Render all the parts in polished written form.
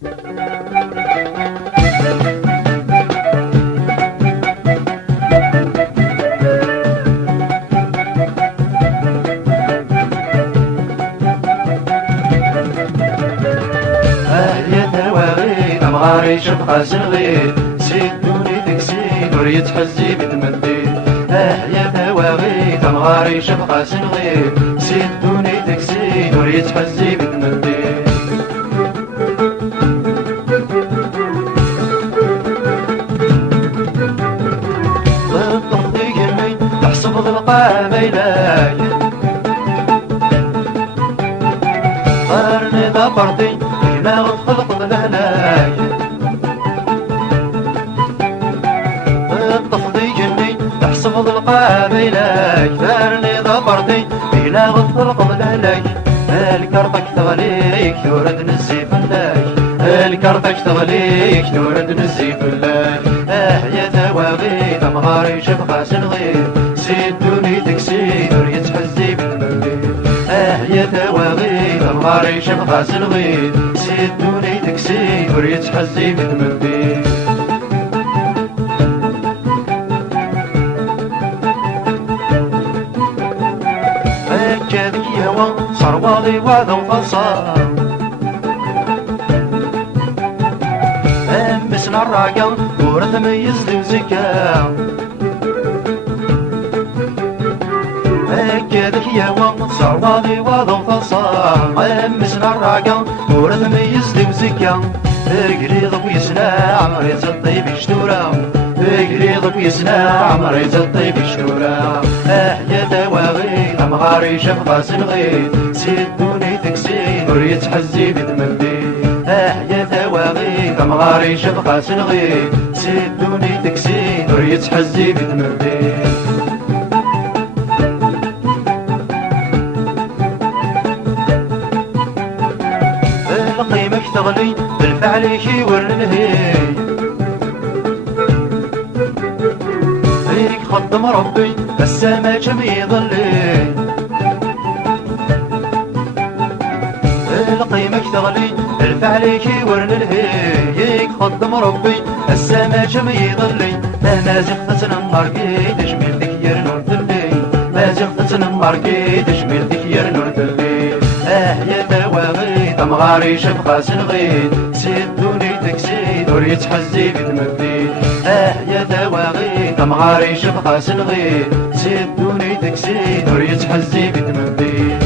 مغاري شبقى سنغيد سيدوني تكسيد وريت حزي بتمديد يا دواغي مغاري شبقى سنغيد سيدوني تكسيد وريت حزي بتمديد ضد يمي تحسب ضلقا بيناي قارني ضبرتي ما غتخلق ضلهناي الطفل يجني تحسب ضلقا بيناي دارني ضبرتي بلا غتخلق ضلهناي الكرطك تغليك تورد نزيف اللاي الكرطك تغليك تورد نزيف اللاي يا دواغي مغاري شبقى سنغير سيدوني تكسيد وريت حزي بالمرديد يا دواغي مغاري شبقى سنغير سيدوني تكسيد وريت حزي بالمرديد كذي هوا صرواضي وذا وفصام مسنا الراقة ورث ميز ذي وزكام كذي هوا صرواضي وذا وفصام مسنا الراقة ورث ميز ذي وزكام قريض ويسنا عمري الطيب يشتورا قريض ويسنا عمري الطيب يشتورا يا دواغي مغاري شبقى سنغيد سيدوني تكسيد وريت حزي بتمديد يا دواغي مغاري شبقى سنغيد سيدوني تكسيد وريت حزي بتمديد القيمك تغلي بالفعل كي ورنهي هيك خدم ربي بس ما كم يضلي القيمك تغلي بالفعل كي ورنهي هيك خدم ربي بس ما كم يضلي ما زغت النار كي تجميل ذيك يا نور دلي ما زغت النار كي تجميل ذيك يا نور دلي يا دواغي مغاري شبقى سنغيد سيدوني تكسيد وريت حزي بتمديد يا دواغي مغاري شبقى سنغيد سيدوني تكسيد وريت حزي بتمديد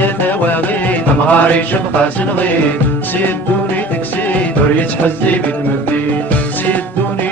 يا دواغي مغاري شبقى سنغيد سيدوني تكسيد وريت حزي بتمديد سيدوني